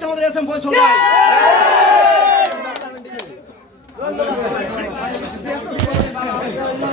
Então, Santa Andressa, não foi sondagem.